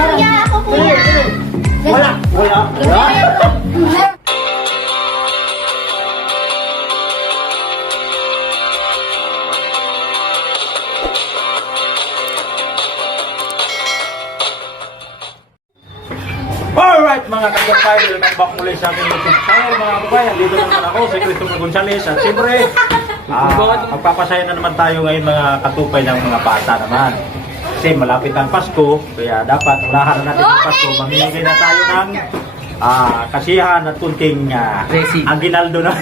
kuya, ako kuya. Wala. Alright mga kababayan, welcome back muli sa aking YouTube channel mga kababayan. Dito naman ako, si Christopher Gonzales. At siyempre, magpapasaya na naman tayo ngayon mga katupay ng mga bata naman. Kasi malapit ang Pasko, kaya dapat ulahan na natin ang Pasko. Mamimigay na tayo ng kasiyahan at kunting aginaldo na.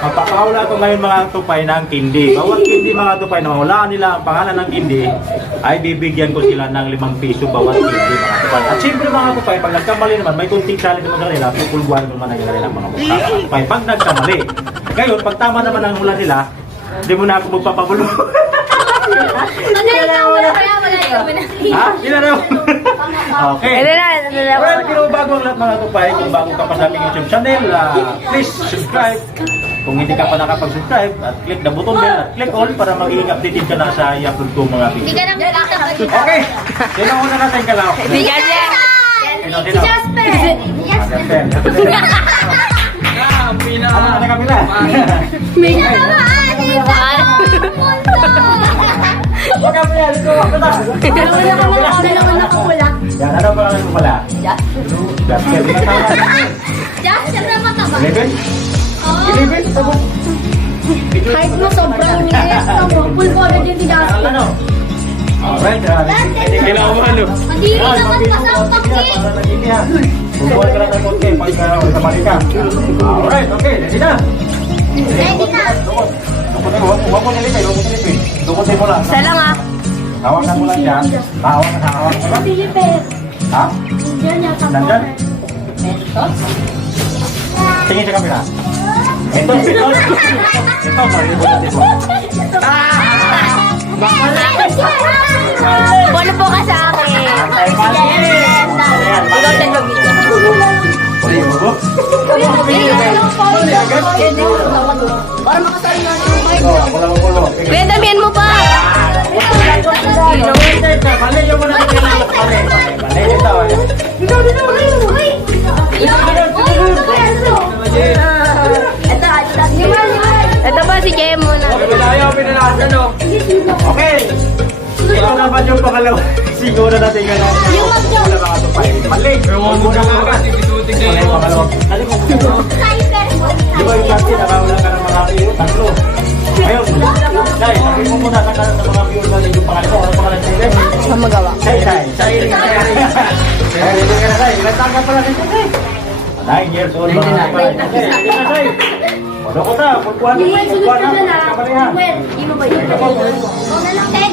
Magpapahula ko ngayon mga tupay ng kindi. Bawat kindi mga tupay na mahulaan nila ang pangalan ng kindi, ay bibigyan ko sila ng 5 piso bawat kindi mga tupay. At siyempre mga tupay, pag nagkamali naman, may kunting challenge naman kanila, pupulbuhan ko naman ang kanilang mga mukha mga tupay. Pag nagkamali, ngayon, pag tama naman ang hula nila, hindi mo na ako magpapabulo. Ha? Sila na. Okay. Well, pero bago ang lahat mga tupay, kung bago ka pa sa aking YouTube channel, please subscribe. Kung hindi ka pa nakapag-subscribe, at click the button bell at click all para magiging updated ka na sa i-upload ko mga video. Okay. Sino una natin kalaw? Bigas yan. Sino? Si Jasper. Ano na Camila? May natamaan. Huwag ka pala, ito ako na. Dalawa nakapula. Yan, ano pa lang pala? Jasper. Jasper na mataba. 11? 11? Tabo. Kahit mo sobrang umiis, full body din si Jasper. Ano? Alright, kailangan mo ano? Mandiri naman pasampak eh. Bumbuhan ka lang ng konti pag sa Marika. Alright, okay, ready na. Ready na. Huwag mo nilipin, dukutin mo lang. Isa lang ah. Hawakan mo lang yan. Hawakan mo lang. Pilipin. Ha? Diyan niya sa Nandyan? Tingin sa kamera. Ito. Bono po ka sa akin. Ikaw din para makasali na Kuya, damihan mo pa. Ito ba si Jemo na? Okay. Ito naman yung pangalawa. Siguro natin yan. Mali. Muna ka ka. Pangalawa. Di ba yung dati nakawala ka ng mga views? Tatlo. Ngayon, Day, sabi mo muna sa mga views natin yung pangalawa. Ano pangalan sa'yo? Ang magawa. Say. Ilan taon ka pala nito, Say? 9 years old. 99. Ano ko ta? Pagkuhan na. Kapareha. Imo ba yun? 10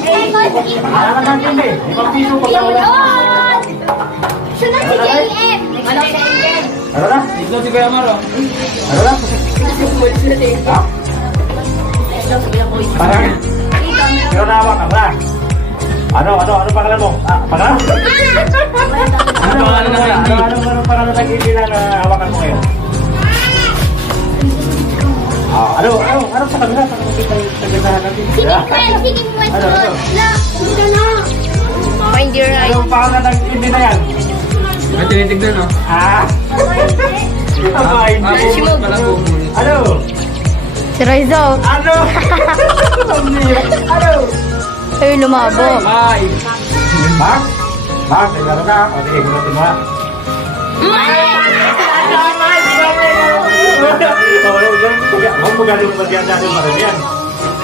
seconds. Pangalan natin eh. 5 piso pagkawala. Sunod si JM. Ano si JM? Ano na? Ito si Kuya Maro. Ano na? Ha? Parang? Pero nahawakan ka. Ano pangalan mo? Pangalan? Ano pangalan ng kaibigan na hawakan mo ngayon? Ano sa kanila? Parang kita yung tagasahan natin. Sige, Ano? Hindi na. Find your right. Anong pangalan ng hindi na yan? May tinitignan, no? Ano? Si Rizzo. Ano? Ano? Ay, lumabo. Bye! Mark? Mark, naglaro na. O sige, gunatin mo ha. Huwag mo galing magyan natin maramihan.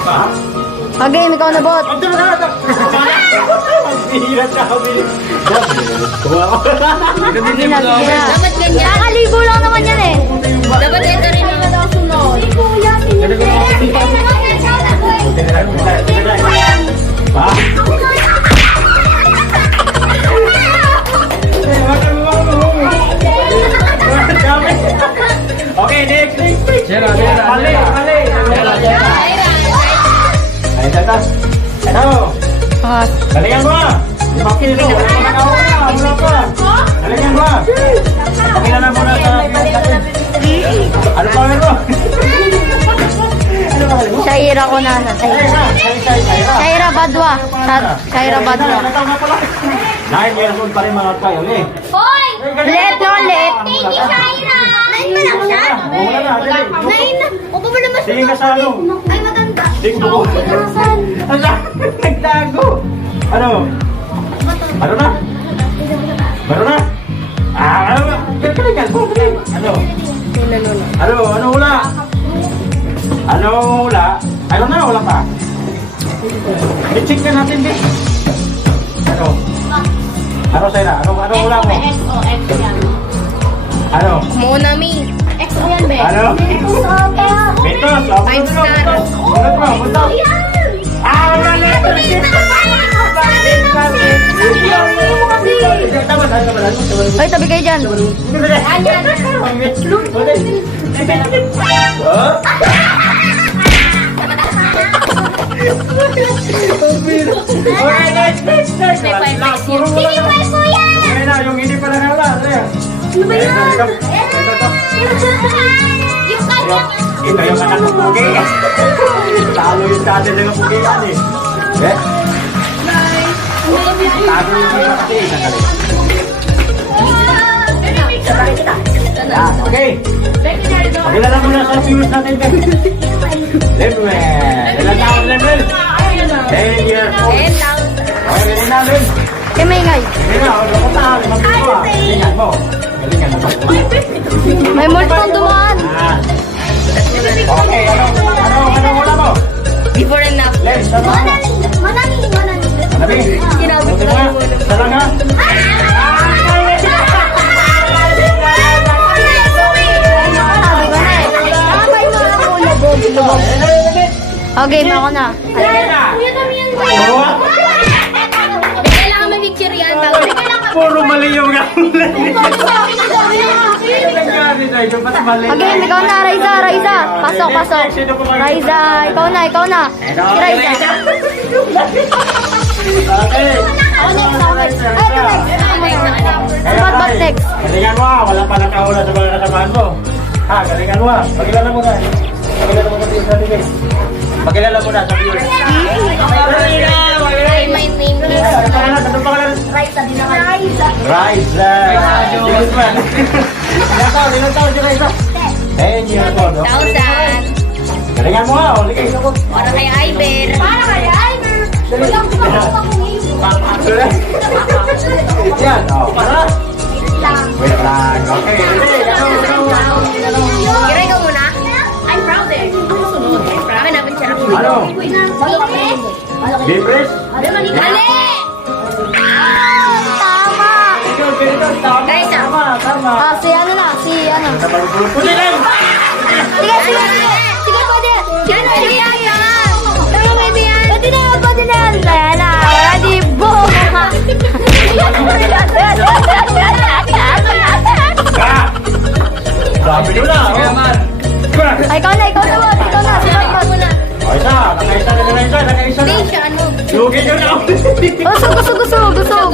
Ha? Okay, ikaw na bot. Ang turo na! Hihirat ka kami. Sige na. Dapat ganyan. Nakalibo lang naman yan eh. Dapat ito rin ang nakasunod. Ha? Okay, next. Sira. Mali. Ay, tatas. Ano? Galingan mo ah. Bakit ito? Wala pa. Galingan mo ah. Pakilala mo na sa ano pa meron mo? Shaira ko na. Shaira Badwa. Shaira Badwa. 9 years old pa rin mga kapay. Okay. Hoy! Let no, let. Thank you, Shaira! 9 pa lang siya? Wala na, dali. 9? O pa ba naman siya? Tingin ka sa ano? Ay, matanda. Tingin mo. Nasaan? Ala, nagtago. Ano? Ano na? Ano na? Ano na? Kalikan mo. Ano? Ano? Ano hula? Ano hula? Ano na? Wala pa? I-check na natin, Bi. Ano? Ano, Saira? Ano hula mo? XOX yan. Ano? Muna, mi. XO yan, be. Ano? Mitos! Oh, Five bunot mo, star. bunot. Bunot mo, bunot. Wala na ito. Tama, tama. Ay, tabi kayo dyan. Yung hindi pa nanala. Ano ba yan? Yung kanya. Ito yung anak ng pugi. Talo yung dati ng pugian eh. Eh? Talo yung iba kasi. Okay. Pakilala mo na sa viewers natin. Lemel. Ilan taon Lemel? 10 years old. 10,000. Okay, galing namin. Kaya may ingay. Sige na, huwag mo tayo. Magpagawa. Galingan mo. Galingan mo. May multong dumaan. Ah. Okay, ano muna mo? Before and after. Len, sa mga. Manani. Sabi. Sinabi ko Buti lang mo. muna. Sa lang ha? Sabi ko na eh. Kamay mo ako lubog. Okay, ako na. Kuya kami yan. Puro Kailangan may picture yan. Puro mali yung gamit. Ba't mali? Okay, ikaw na, Raiza. Pasok. Sino pa mag- Raiza, ikaw na. Si Raiza. Okay. Ako next. Ba't next? Galingan mo ha, wala pa nakahula sa mga kasamahan mo. Ha, galingan mo ha. Pagkilala mo na. Pagkilala mo na sa viewers. Pagkilala mo na sa viewers. Hi, my name is... Ano pangalan? Ano pangalan? Raisa din naman. Raisa. Raisa. Good man. Ilan taon si Raisa? 10 years old. 1,000. Galingan mo ha. Uli kayo. Para kay Iber. Para kay Iver. Walang kumakawa kong Yan. Oh, para. Wait lang. Okay. Kiray ka muna. I'm proud eh. Sunod. Kami na picture ako. Ano? Malaki. Bibres? Mali! Tama. Guys, Tama. si ano. Puti lang. Sige, pwede. Sige, yan. Tama, pwede yan. Pwede na yan. Kaya na, wala di bo. Sabi nyo na. Ay, ikaw na. Muna. O, isa. Nakaisa. ano? Lugin nyo na. Gusog. Gusog.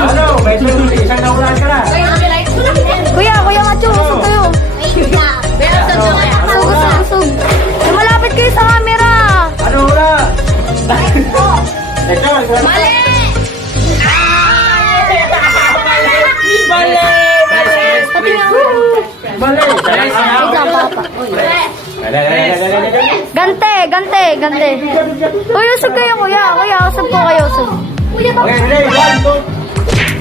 Ano? May susunod. Isang naulan ka na. Kuya, Macho, gusog kayo. Gusog. Malapit kayo sa camera. Ano wala? Ito. Mali! Pati nga. Mali. Wait lang, papa. Gante. Uy, usog kayo, kuya. Usog po kayo, usog. Okay, ready? 1, 2.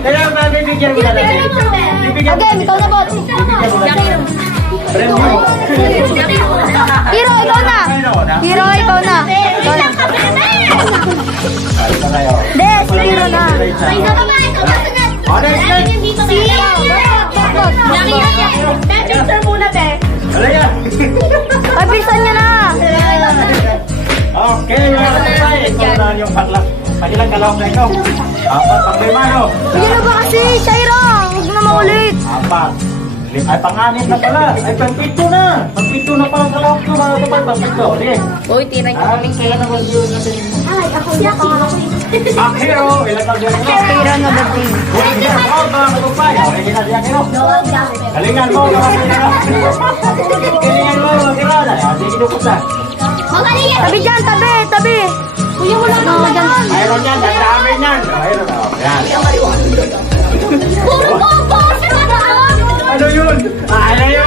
Kailangan ba bibigyan mo na lang? Bibigyan mo. Okay, ikaw na, bot. Friend mo. Hero, ikaw na. Ayos na kayo. Des, hero na. Raisa ka ba? Ito ba sunod? Ano yun? Lagi yung dito na ilaw. Picture muna, be. Wala yan. Ay, bilisan niya na. Okay, mga kapatay. Ito na yung patlak. Kanilang kalawak na ito. 4 pang 5, no? Yan na ba kasi, Shaira? Huwag na maulit. 4. Ay, pang-anim na pala. Ay, pang-pito na. Pang-pito na pala sa lahat ko, mga kapal. Pang-pito. Sige. Uy, tinay ko kaming Kaya naman yun natin. Ay, ako siya. Akiro, ilan taon yun? Akira na ba din? Mga kapal. Okay na siya, Akiro. Galingan mo, mga kapal. Galingan mo, mga kapal. Sige, dukot na. Tabi dyan, tabi. Kuya, wala na dyan. Mayroon yan, dami yan. Mayroon, yan. Puro bobo! Ano yun? Ano yun?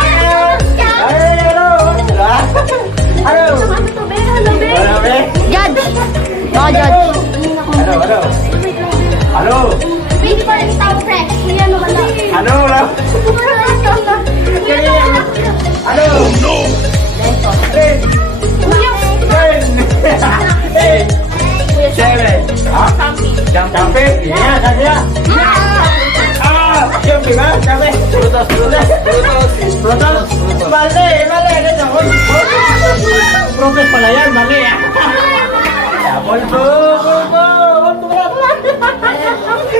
Ano? Ano? Ano, be? Judge! Baka judge. Ano? Ano? Ano? Ano? No! Ten! Eight! Seven! Ha? Jumping? Yan, yan! Jumping ba? Jumping! Brutos! Mali! Ganyan! Brutos pala yan! Mali! Bulbo!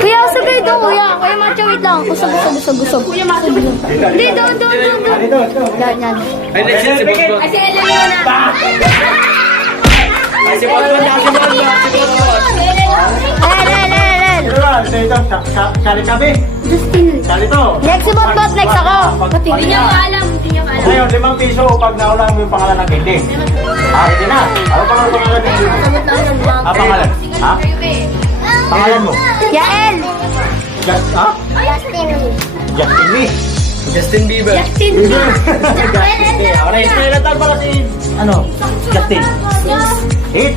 Kuya, sabay doon, kuya. Kuya, macho, wait lang. Usog. Kuya, macho. Hindi, doon. Dito! Yan. Ay, next yun si Bonbon. Kasi alam mo na. Ay, si Bonbon na, si Bonbon. Len. Sali kami! Justin. Sali to! Next si Botbot, next ako. Hindi niya maalam. Ngayon, 5 piso pag nauna mo yung pangalan ng hindi. Hindi na. Ano pa ang pangalan ng hindi? Pangalan? Ha? Pangalan mo? Yael. Justin Lee. Justin Bieber. Justin. Okay, ilan pala si, Justin? 8?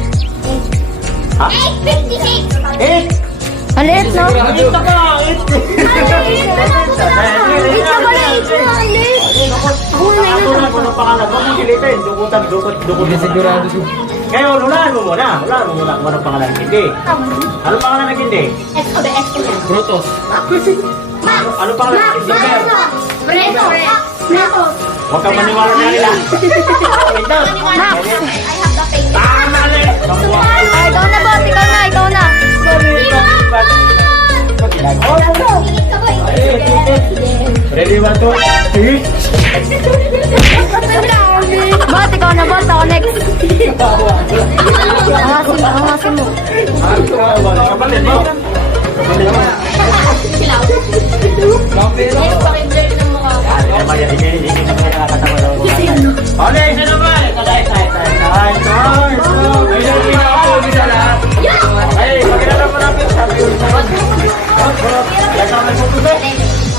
Ha? 8? Maliit, no? Maliit na ka! 8! Ako na kung anong pangalan mo, kung kilipin, dukot. Hindi sigurado siya. Ngayon, hulaan mo muna kung anong pangalan ng hindi. Anong pangalan ng hindi? Brutos. Anong pangalan ng hindi? Huwag kang maniwala na nila. Max. Mali! Ay, ikaw na. Ready, 1, 2, 3. Bot, ikaw na, bot. Ako next. Angasin mo. Kapatid mo. Hindi naman nakakatawa lang. Okay, isa naman. Ay, magkilala mo natin.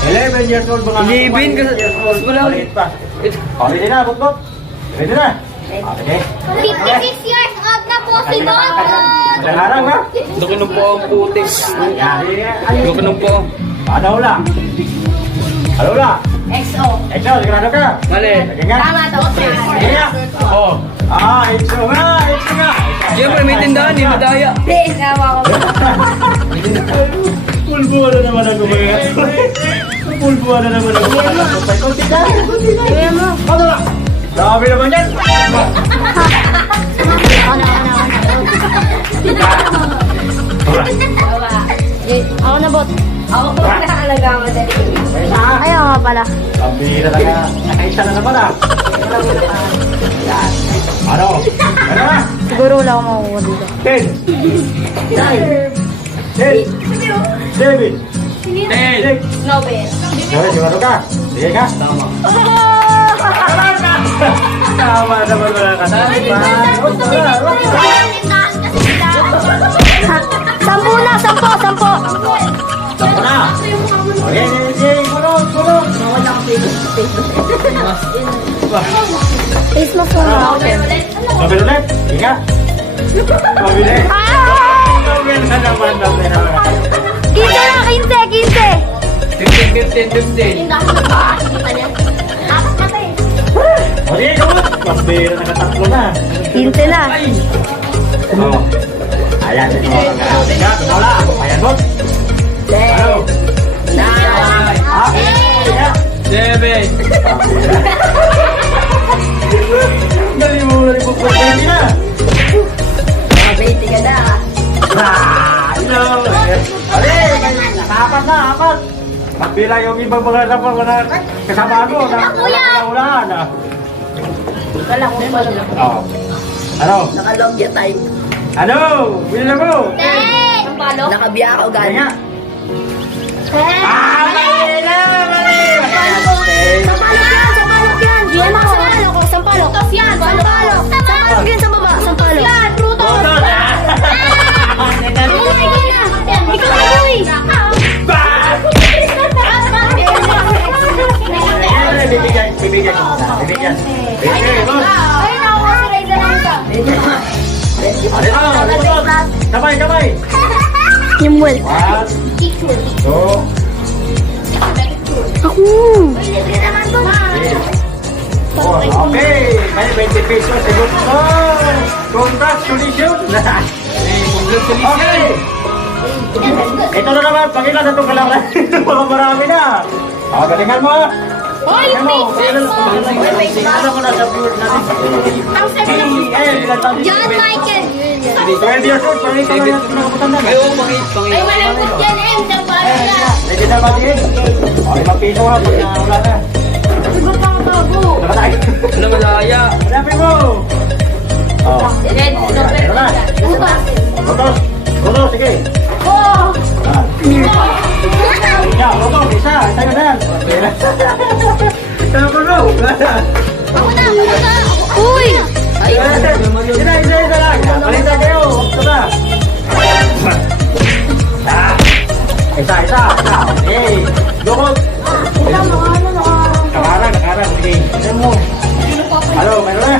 11 years old mga 11 kasi wala maliit pa. Ready na, Butbot? Ready na? Okay. 56 years old na po si Botbot. Nagharang ha? Laki ng po ang putik. Laki ng po. Ano ula? Ano ula? XO. Exo, sigurado ka? Mali. Sige nga. Tama to. Sige nga. Oh. Exo nga. Siyempre, may tindahan, hindi madaya. Inawa ko. Pulbo na naman ang gumagat. Pulbo na naman ang gumagat. Kunti ka. Kuya mo. Ano na? Grabe naman yan. Ako na, bot. Ako po nakakalaga mo dali. Ayaw nga pala. Ang bihira na nga. Nakaisa na naman ah. Yan. Ano? Ano na? Siguro wala akong makukuha dito. 10. 9. 10. 7. 6. Nobel. Sorry, sigurado ka? Sige ka? Tama. Tama naman wala ka. Sampo. Tama na. Okay, kulong. Face mask mo na. Nobel ulit. Sige ka? Nobel ulit. Nobel na naman. 15. 15. Okay, kumot. Pambira na katatlo na. 15 na. Oh. Ayan, ito mga kagaya. Wala. Ayan, bot. Ano? 9. Ayan. 7. Dali mo na rin po. Pwede na. Mabait ka na. No. Okay, nakapat na, apat. Pagpila yung ibang mga kasama ko na ulan. Wala ko pa lang. Oh. Ano? Nakalobya tayo. Ano? Bili na mo. Sampalo? Nakabiya ako Kaya gano'n. nga. Ah, mali na! Mali! Sampalok yan. Yan ako. Sampalok. Tos yan. Sampalok. Sampalok yan sa baba. Sampalok. Yan, Bruto. Botot! Ikaw na, boy. Bibigyan. Bibigyan. Bibigyan. Ay, nakakasiray na lang ka. Kamay, kamay. Yung wall. 1, 2, Ako. 4. Okay, may 20 pesos. Congratulations. Okay. Ito na naman, pakita sa itong kalaman. Mga marami na. Galingan mo. Hoy, yung Ano mo na sa viewer natin? John Michael. 12 years old, pangit na natin nakaputan na. Kayo, pangit. Ay, malambot yan eh. Sampalo yan. Pwede na ba din? Okay, magpiso ka pag wala na. Iba pang bago. Nakatay. Ano, malaya. Hanapin mo. Oh. Red, super. Ito na. Rotos. Rotos, sige. Oh! Ah. Yeah, Rotos, isa. Isa ka na. Isa ko no. Uy. Isa lang. Palita kayo. Ito na. Ah. Isa. Okay. Lukot. Nakarang. Sige. Ano mo? Halo, meron na?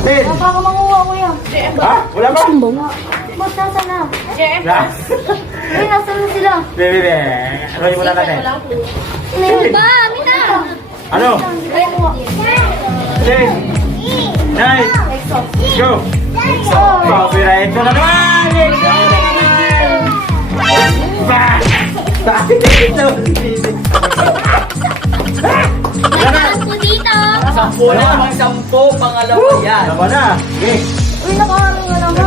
Ben. Baka manguha ko yan. Ha? Wala ba? Boss, nasa na? Na. Uy, nasa na sila? Bebe. Ano yung muna natin? Ba, Amina. Ano? Ay, kuha. 10, 9, go! Copyright ko na naman! Bakit ito? Nagkakas po dito. Sampo na, mga sampo, pangalawa yan. Tama na! Okay. Uy, nakaharang na naman.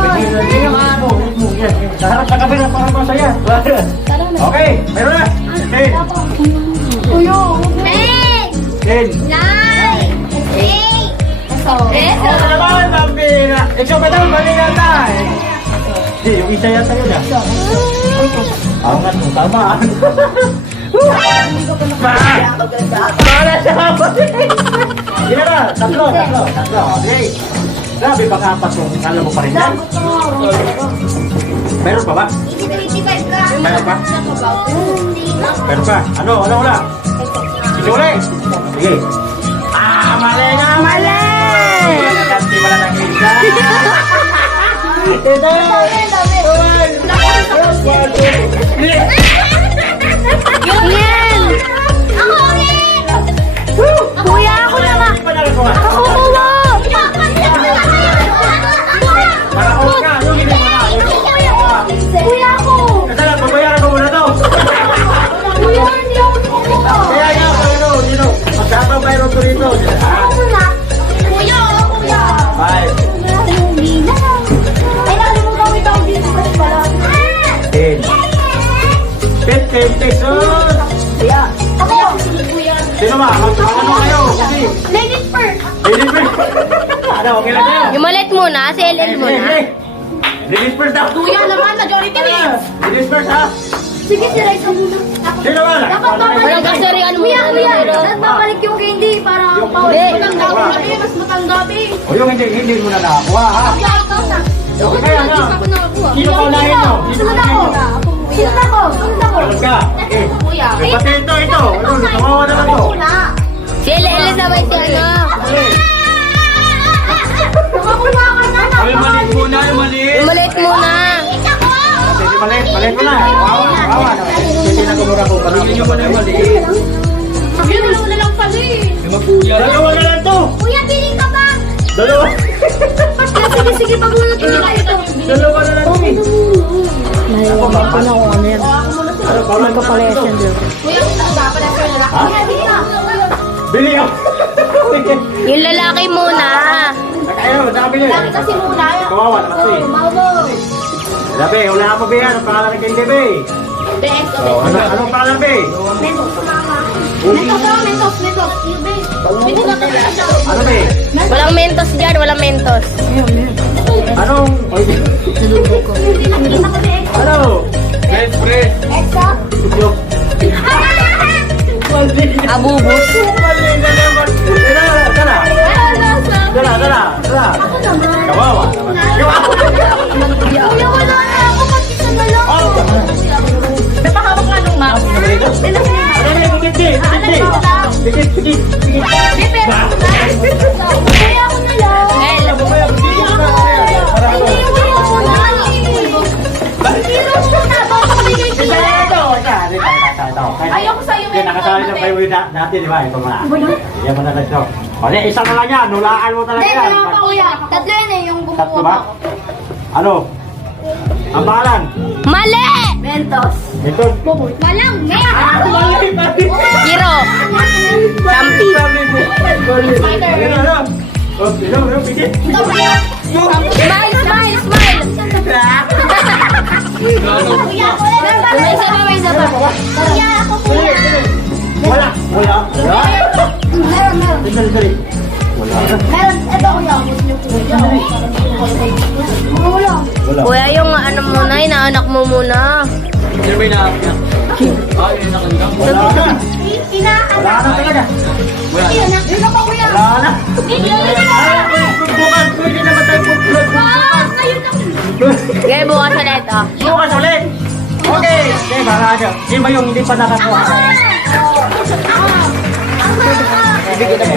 Sarap sa kabilang para masaya. Okay, meron na! 10, Uyo. Hey! 10. Nine! Eight! Ano naman, Bambina? Ikaw ba naman, mali yata eh? Hindi, yung isa yata yun ah. Ako nga, tama. Para siya ako. Hindi na ba? Tatlo. Okay. Grabe, pang-apat yung alam mo pa rin yan. Meron pa ba? 85 ka. Meron pa? Meron pa? Ano wala? Isuli! Sige. Mali nga, mali! Ganti wala ng isa. Ito! Yan! Ako ulit! Kuya, ako na nga! Ako kuha! Makakawag ka, yung hindi mo na. Kuya ako! Kasala, pagbayaran ko muna to. Kuya, hindi ako kuha! Kaya nga, Dino. Magkakaw mayroon ko rito. Kuya, kuya! 5, Ay, nakalimutan ko ikaw dito pala. 10, 15 pesos. Kuya! Ako! Kuya! Sino ba? Ano kayo? Kasi, Ladies first! ladies first. Ano, okay lang kayo? Yung malit muna, si LL muna. Ladies first daw. Kuya naman, majority rin. Ladies first ha? Sige, si Raisa muna. Sino ba? Dapat babalik. kasarian Kuya, kuya! Dapat babalik yung candy para paulit. Matanda ko na eh, mas matanda eh. O yung hindi mo na nakakuha ha? Ikaw na. Kaya nga. Ako nakakuha. Sino pa unahin mo? Sunod ako! Sunod ako! Sunod ako! Sunod ka. Okay. Kuya. Eh, pati ito. Ano, nakawawa naman to. Si LL sabay si ano. Nakakuha ka na. Ay, maliit muna, maliit. Yung malit muna. Sige, maliit ko na. Kawawa naman. Hindi na kumura ko. Pagiging nyo pa na yung maliit. Sabi na lang pala eh. Yung magkuya. Dalawa na lang to. Kuya, piling ka ba? Dalawa. Sige, sige, pagulot ko na ito. Dalawa na lang to. Naiwanan ko na kung ano yan. Ano, paulan ka pala yan. Kuya, matanda pala sa lalaki. Ha? Bili ako. Yung lalaki muna. Ayaw, sabi niya. Laki kasi muna. Kawawa naman to eh. Mabo. Labi, wala ka pa ba yan? Ang pangalan ng Candy Bay. Anong pangalan, Be? Ano, Be? Walang mentos dyan, walang mentos. Anong? Ano? Abubus. Dala. Kawawa naman. Napakawak nga nung map. Ayoko sa'yo. Nakasali ng favorite natin, di ba? Ito muna. Yan mo na lang ito. O, isa na lang yan. Nulaan mo talaga yan. Tatlo yan eh, yung buko. Tatlo ba? Ano? Ang pangalan? Mali! Mentos. Ito. Malang, Hiro. Champi. Smile, smile, smile. May isa pa. Kuya, ako kuya. Wala. Meron. Dali. Meron, eto kuya. Wala. Kuya, yung ano muna, inaanak mo muna. Sino ba yung nakakap niya? Yun na kanina. Wala na. Inaanak. Wala na talaga. Yun na pa kuya. Wala na. Bukas, pwede naman tayo puplot. Okay, bukas ulit, oh. Bukas ulit. Okay. Okay, baka ano. Di ba yung hindi pa nakakuha? Ibigay na mo.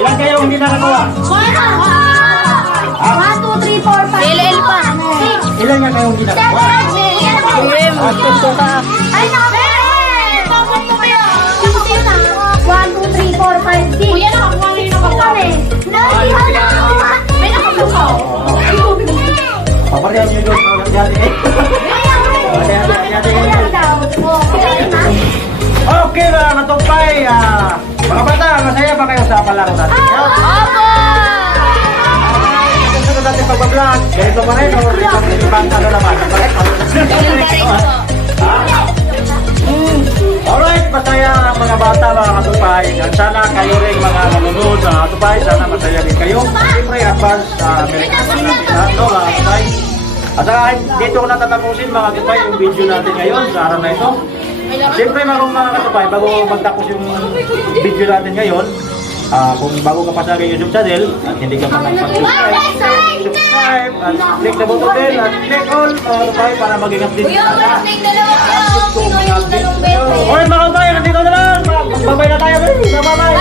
Ilan kayo hindi nakakuha? 1, 2, 3, 4, 5. LL pa. Ilan nga kayo hindi nakakuha? Kuya, magtuto ka. Ay, nakakuha! Bakit mo kaya? 1, 2, 3, 4, 5, 6. Kuya, nakakuha na yung nakakuha. May nakakuha. Paparehan nyo doon. Okay mga katumpay. Mga bata, masaya ba kayo sa palaro natin? Opo! Gusto natin pag-vlog. Ganito pa rin. Ibang ano naman. Ganun pa rin po. Alright, masaya ang mga bata, mga katumpay. At sana kayo rin mga nanonood sa katumpay. Sana masaya rin kayo. Siyempre, advance Merry Christmas lahat, no, mga katumpay. At saka dito ko natatapusin mga katumpay yung video natin ngayon sa araw na ito. Siyempre mga katumpay, bago magtapos yung video natin ngayon, kung bago ka pa sa aking YouTube channel at hindi ka pa subscribe at click the button bell at click all mga katumpay para maging update ka na. Alright mga katumpay, nandito na lang. Magbabay na tayo. Bye-bye.